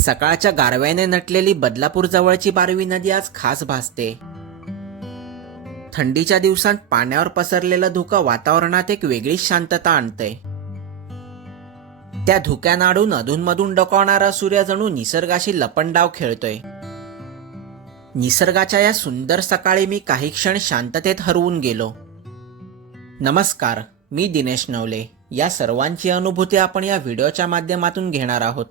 सकाळच्या गारव्याने नटलेली बदलापूर जवळची बारवी नदी आज खास भासते. थंडीच्या दिवसात पाण्यावर पसरलेलं धुकं वातावरणात एक वेगळीच शांतता आणतंय. त्या धुक्यानाडून अधूनमधून डोकावणारा सूर्य जणू निसर्गाशी लपंडाव खेळतोय. निसर्गाच्या या सुंदर सकाळी मी काही क्षण शांततेत हरवून गेलो. नमस्कार, मी दिनेश नवले. या सर्वांची अनुभूती आपण या व्हिडिओच्या माध्यमातून घेणार आहोत.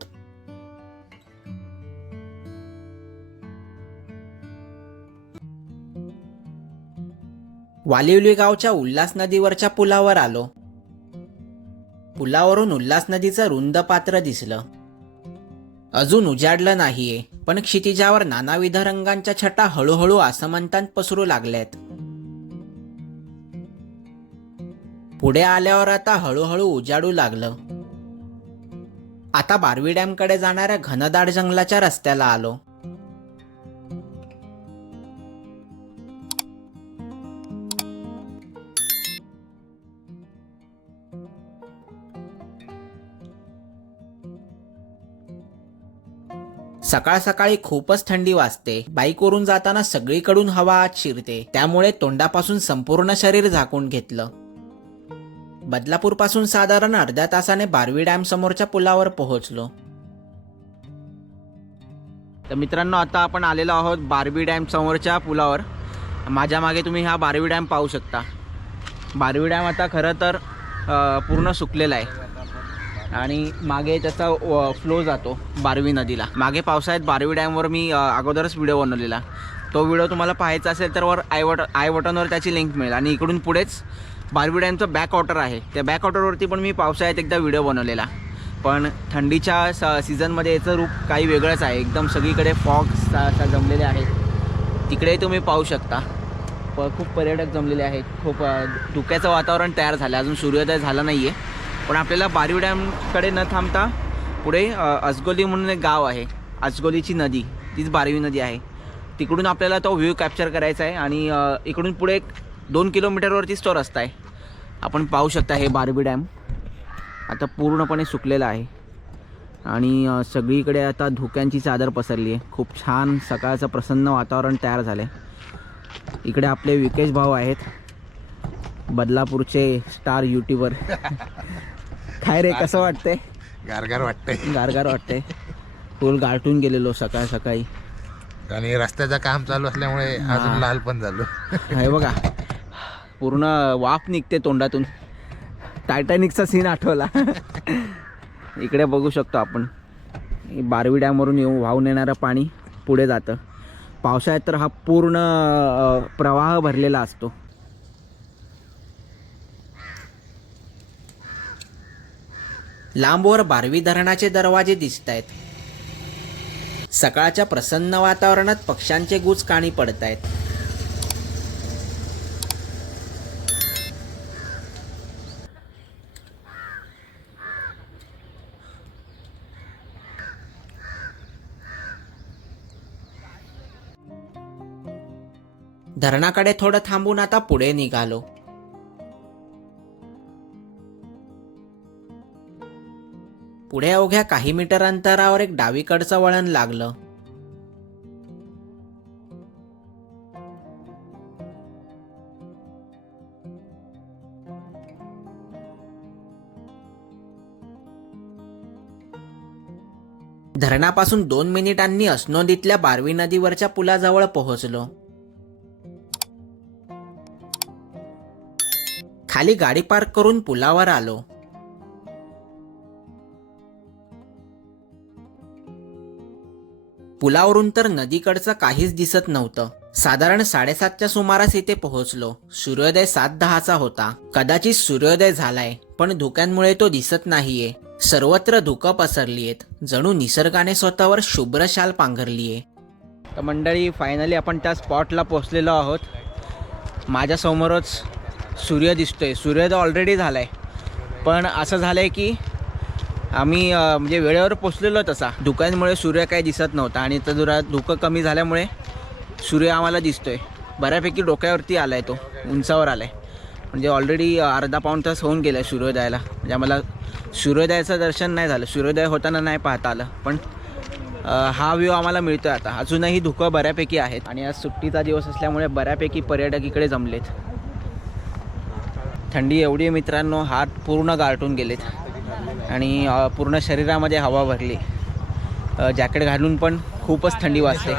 वालिवली गावच्या उल्हास नदीवरच्या पुलावर आलो. पुलावरून उल्हास नदीचं रुंद पात्र दिसलं. अजून उजाडलं नाहीये, पण क्षितिजावर नानाविध रंगांच्या छटा हळूहळू आसमंतात पसरू लागल्यात. पुढे आल्यावर आता हळूहळू उजाडू लागलं. आता बारवी डॅमकडे जाणाऱ्या घनदाट जंगलाच्या रस्त्याला आलो. सकाळ सकाळी खूपच थंडी वाजते. बाईकवरून जाताना सगळीकडून हवा आत शिरते, त्यामुळे तोंडापासून संपूर्ण शरीर झाकून घेतलं. बदलापूर पासून साधारण अर्ध्या तासाने बारवी डॅम समोरच्या पुलावर पोहोचलो. तर मित्रांनो, आता आपण आलेलो आहोत बारवी डॅम समोरच्या पुलावर. माझ्या मागे तुम्ही हा बारवी डॅम पाहू शकता. बारवी डॅम आता खरं तर पूर्ण सुकलेला आहे आणि मागे त्याचा फ्लो जातो बारवी नदीला. मागे पावसाळ्यात बारवी डॅमवर मी अगोदरच व्हिडिओ बनवलेला. तो व्हिडिओ तुम्हाला पाहायचा असेल तर वर आय बटनवर त्याची लिंक मिळेल. आणि इकडून पुढेच बारवी डॅमचं बॅक वॉटर आहे. त्या बॅक वॉटरवरती पण मी पावसाळ्यात एकदा व्हिडिओ बनवलेला. पण थंडीच्या सीझनमध्ये याचं रूप काही वेगळंच आहे. एकदम सगळीकडे फॉग्स जमलेले आहेत. तिकडे तुम्ही पाहू शकता खूप पर्यटक जमलेले आहेत. खूप धुक्याचं वातावरण तयार झालं. अजून सूर्योदय झाला नाही आहे, पण आपल्याला बारवी डॅमकडे न थांबता पुढे असगोली म्हणून एक गाव आहे. असगोलीची नदी, तीच बारवी नदी आहे. तिकडून आपल्याला तो व्ह्यू कॅप्चर करायचा आहे. आणि इकडून पुढे एक 2 किलोमीटरवरतीच तो रस्ता आहे. आपण पाहू शकता हे बारवी डॅम आता पूर्णपणे सुकलेला आहे आणि सगळीकडे आता धुक्यांची चादर पसरली आहे. खूप छान सकाळचं प्रसन्न वातावरण तयार झालं आहे. इकडे आपले विकेश भाऊ आहेत, बदलापूरचे स्टार यूट्यूबर. काय रे, कसं वाटतंय? गारगार वाटतंय. गारगार वाटतंय. फुल गारठून गेलेलो सकाळ सकाळी. आणि रस्त्याचं काम चालू असल्यामुळे अजून लाल पण झालो. हे बघा, पूर्ण वाफ निघते तोंडातून. टायटॅनिकचा सीन आठवला. इकडे बघू शकतो आपण बारवी डॅमवरून वाहून येणारं पाणी पुढे जातं. पावसाळ्यात तर हा पूर्ण प्रवाह भरलेला असतो. लांबवर बारवी धरणाचे दरवाजे दिसत आहेत. सकाळच्या प्रसन्न वातावरणात पक्ष्यांचे गूज कानी पडत आहेत. धरणाकडे थोडं थांबून आता पुढे निघालो. पुढे अवघ्या काही मीटर अंतरावर एक डावीकडचं वळण लागलं. धरणापासून 2 मिनिटांनी असनोदीतल्या बारवी नदीवरच्या पुलाजवळ पोहोचलो. खाली गाडी पार्क करून पुलावर आलो. पुलावरून तर नदीकडचं काहीच दिसत नव्हतं. साधारण 7:30च्या सुमारास इथे पोहोचलो. सूर्योदय 7:10चा होता. कदाचित सूर्योदय झालाय, पण धुक्यांमुळे तो दिसत नाहीये. सर्वत्र धुकं पसरलीयेत. जणू निसर्गाने स्वतःवर शुभ्र शाल पांघरलीये. तर मंडळी, फायनली आपण त्या स्पॉटला पोहोचलेलो आहोत. माझ्या समोरच सूर्य दिसतोय. सूर्योदय ऑलरेडी झालाय, पण असं झालंय की आम्ही म्हणजे वेळेवर पोचलेलो. तसा धुक्यांमुळे सूर्य काही दिसत नव्हता आणि तर जरा धुकं कमी झाल्यामुळे सूर्य आम्हाला दिसतोय. बऱ्यापैकी डोक्यावरती आला आहे, तो उंचावर आला आहे. म्हणजे ऑलरेडी अर्धा पाऊण तास होऊन गेला आहे सूर्योदयाला. म्हणजे आम्हाला सूर्योदयाचं दर्शन नाही झालं. सूर्योदय होताना नाही पाहता आलं, पण हा व्ह्यू आम्हाला मिळतोय आता. अजूनही धुकं बऱ्यापैकी आहेत आणि आज सुट्टीचा दिवस असल्यामुळे बऱ्यापैकी पर्यटक इकडे जमलेत. थंडी एवढी आहे मित्रांनो, हात पूर्ण गारटून गेलेत आणि पूर्ण शरीरामध्ये हवा भरली. जॅकेट घालून पण खूपच थंडी वाजते.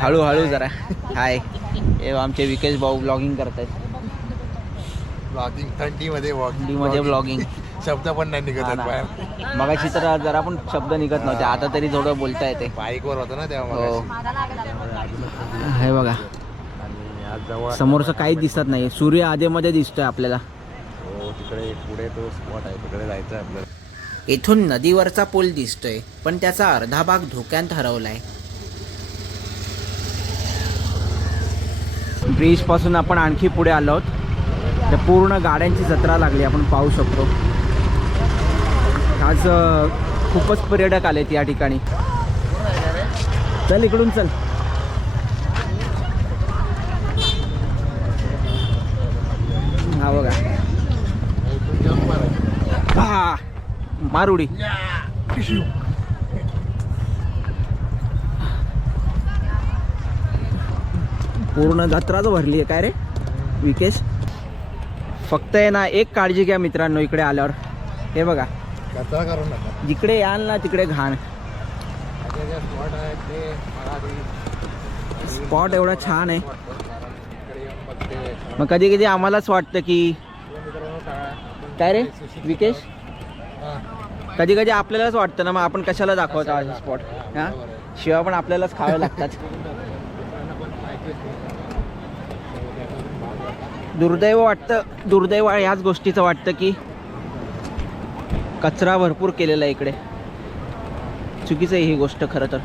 हळूहळू जरा. हाय, हे आमचे विकेश भाऊ ब्लॉगिंग करतात. ब्लॉगिंग थंडीमध्ये थंडीमध्ये ब्लॉगिंग शब्द पण नाही निघत आहेत बाहेर. मगाशी तर जरा पण शब्द निघत नव्हते, आता तरी थोडं बोलता येते. बाईकवर होतं ना तेव्हा हो. मगाशी. हे बघा आणि आज जवळ समोरचं काहीच दिसत नाही, सूर्य आधेमध्ये दिसतोय आपल्याला. हो, तिकडे पुढे तो स्पॉट आहे, तिकडे जायचं आहे आपल्याला. इथून नदीवरचा पूल दिसतोय, पण त्याचा अर्धा भाग धोक्यात हरवलाय. ब्रिज पासून आपण आणखी पुढे आलो आहोत. तर पूर्ण गाड्यांची जत्रा लागली, आपण पाहू शकतो. आज खूपच पर्यटक आलेत या ठिकाणी. चल इकडून चल. हा बघा, हा मारुडी. पूर्ण जत्राच भरली आहे काय रे विकेश. फक्त आहे ना एक काळजी घ्या मित्रांनो, इकडे आल्यावर हे बघा, कचरा करू नका. जिकडे याल ना तिकडे घाण. स्पॉट आहे ते स्पॉट एवढा छान आहे, मग कधी कधी आम्हालाच वाटतं की काय रे विकेश, कधी कधी आपल्यालाच वाटतं ना, मग आपण कशाला दाखवतो हा स्पॉट. हां, शिवाय पण आपल्यालाच खावं लागतात. दुर्दैव ह्याच गोष्टीचं वाटतं की कचरा भरपूर केलेला आहे इकडे. चुकीचं आहे ही गोष्ट खरं तर.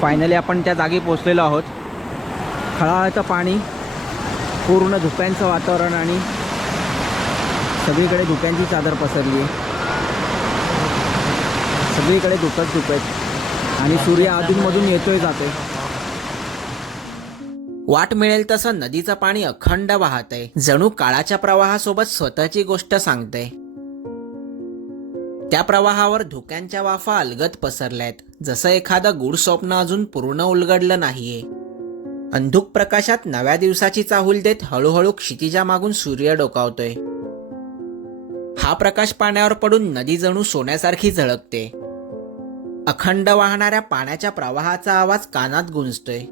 फायनली आपण त्या जागी पोहोचलेलो आहोत. खळाळाचं पाणी, पूर्ण धुक्यांचं वातावरण आणि सगळीकडे धुक्यांची चादर पसरली आहे. सगळीकडे धुकंच आहेत आणि सूर्य अधूनमधून येतोय जातोय. वाट मिळेल तसं नदीचं पाणी अखंड वाहतंय, जणू काळाच्या प्रवाहासोबत स्वतःची गोष्ट सांगतंय. त्या प्रवाहावर धुक्यांच्या वाफा अलगद पसरल्यात, जसं एखादं गूढ स्वप्न अजून पूर्ण उलगडलं नाहीये. अंधुक प्रकाशात नव्या दिवसाची चाहूल देत हळूहळू क्षितिजामागून सूर्य डोकावतोय. हा प्रकाश पाण्यावर पडून नदी जणू सोन्यासारखी झळकते. अखंड वाहणाऱ्या पाण्याच्या प्रवाहाचा आवाज कानात गुंजतोय.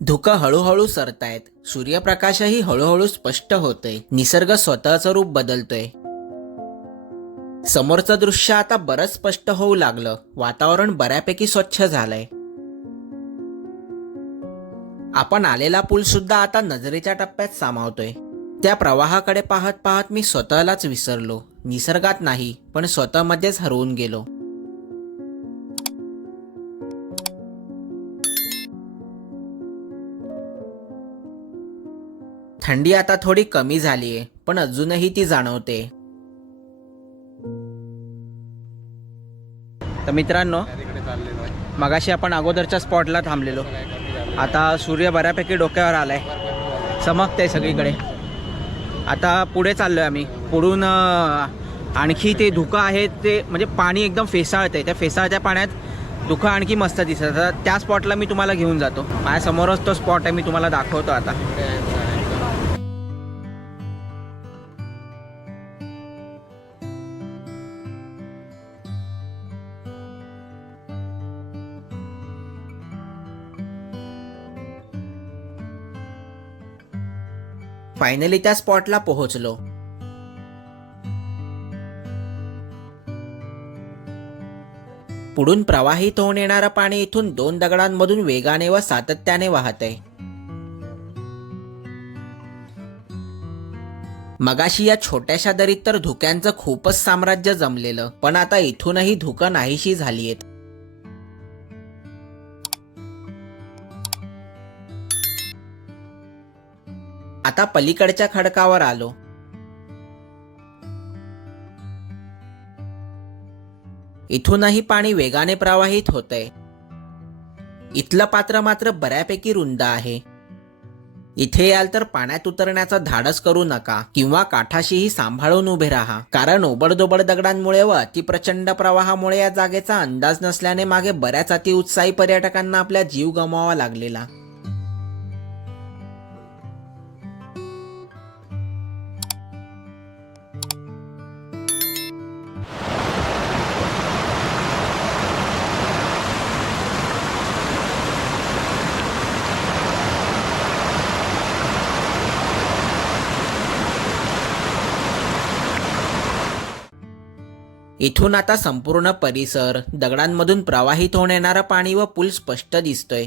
धुकं हळूहळू सरतायत, सूर्यप्रकाशही हळूहळू स्पष्ट होतोय, निसर्ग स्वतःचं रूप बदलतोय. समोरचं दृश्य आता बरंच स्पष्ट होऊ लागलं. वातावरण बऱ्यापैकी स्वच्छ झालंय. आपण आलेला पूल सुद्धा आता नजरेच्या टप्प्यात सामावतोय. त्या प्रवाहाकडे पाहत पाहत मी स्वतःलाच विसरलो. निसर्गात नाही, पण स्वतःमध्येच हरवून गेलो. थंडी आता थोडी कमी झालीये, पण अजूनही ती जाणवते. तर मित्रांनो, मगाशी आपण अगोदरच्या स्पॉटला थांबलेलो. आता सूर्य बऱ्यापैकी डोक्यावर आलाय, चमकतंय सगळीकडे. आता पुढे चाललोय आम्ही. पुढून आणखी ते धुकं आहे, ते म्हणजे पाणी एकदम फेसाळतंय. त्या फेसाळत्या पाण्यात धुकं आणखी मस्त दिसतं. तर त्या स्पॉटला मी तुम्हाला घेऊन जातो. माझ्यासमोरच तो स्पॉट आहे, मी तुम्हाला दाखवतो आता. फायनली त्या स्पॉटला पोहोचलो. पुढून प्रवाहित होऊन येणारं पाणी इथून 2 दगडांमधून वेगाने व सातत्याने वाहतंय. मगाशी या छोट्याशा दरीत तर धुक्यांचं खूपच साम्राज्य जमलेलं, पण आता इथूनही धुकं नाहीशी झालीयेत. आता पलीकडच्या खडकावर आलो. इथूनही पाणी वेगाने प्रवाहित होतंय. इथलं पात्र मात्र बऱ्यापैकी रुंद आहे. इथे याल तर पाण्यात उतरण्याचं धाडस करू नका किंवा काठाशीही सांभाळून उभे राहा, कारण ओबडदोबड दगडांमुळे व अतिप्रचंड प्रवाहामुळे या जागेचा अंदाज नसल्याने मागे बऱ्याच अतिउत्साही पर्यटकांना आपला जीव गमवावा लागलेला. इथून आता संपूर्ण परिसर, दगडांमधून प्रवाहित होऊन येणारं पाणी व पूल स्पष्ट दिसतोय.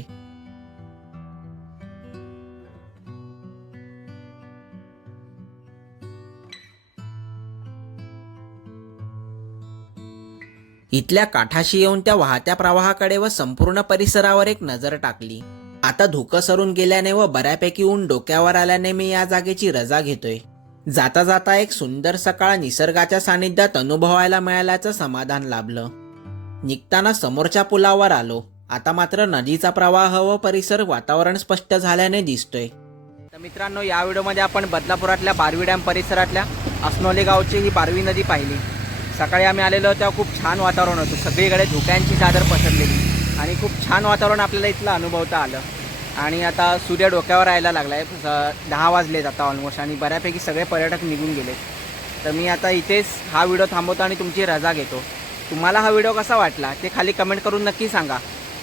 इथल्या काठाशी येऊन त्या वाहत्या प्रवाहाकडे व संपूर्ण परिसरावर एक नजर टाकली. आता धुकं सरून गेल्याने व बऱ्यापैकी ऊन डोक्यावर आल्याने मी या जागेची रजा घेतोय. जाता जाता एक सुंदर सकाळ निसर्गाच्या सानिध्यात अनुभवायला मिळाल्याचं समाधान लाभलं. निघताना समोरच्या पुलावर आलो. आता मात्र नदीचा प्रवाह व परिसर वातावरण स्पष्ट झाल्याने दिसतोय. तर मित्रांनो, या व्हिडिओमध्ये आपण बदलापुरातल्या बारवी डॅम परिसरातल्या असनोली गावची ही बारवी नदी पाहिली. सकाळी आम्ही आलेलो तेव्हा खूप छान वातावरण होतं. सगळीकडे धुक्यांची चादर पसरलेली आणि खूप छान वातावरण आपल्याला इथलं अनुभवता आलं. आणि आता सूर्य डोक्यावर यायला लागला आहे. 10 वाजलेत आता ऑलमोस्ट आणि बऱ्यापैकी सगळे पर्यटक निघून गेलेत. तर मी आता इथेच हा व्हिडिओ थांबवतो आणि तुमची रजा घेतो. तुम्हाला हा व्हिडिओ कसा वाटला ते खाली कमेंट करून नक्की सांगा.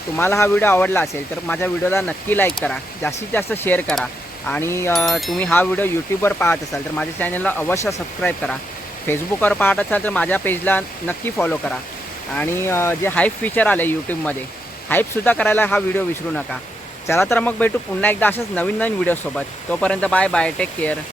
तुम्हाला हा व्हिडिओ आवडला असेल तर माझ्या व्हिडिओला नक्की लाईक करा, जास्तीत जास्त शेअर करा. आणि तुम्ही हा व्हिडिओ यूट्यूबवर पाहत असाल तर माझ्या चॅनलला अवश्य सबस्क्राईब करा. फेसबुकवर पाहत असाल तर माझ्या पेजला नक्की फॉलो करा. आणि जे हाईप फीचर आले यूट्यूबमध्ये, हाईपसुद्धा करायला हा व्हिडिओ विसरू नका. चला तर मग भेटू पुन्हा एकदा अशाच नवीन व्हिडिओसोबत. तोपर्यंत बाय बाय, टेक केअर.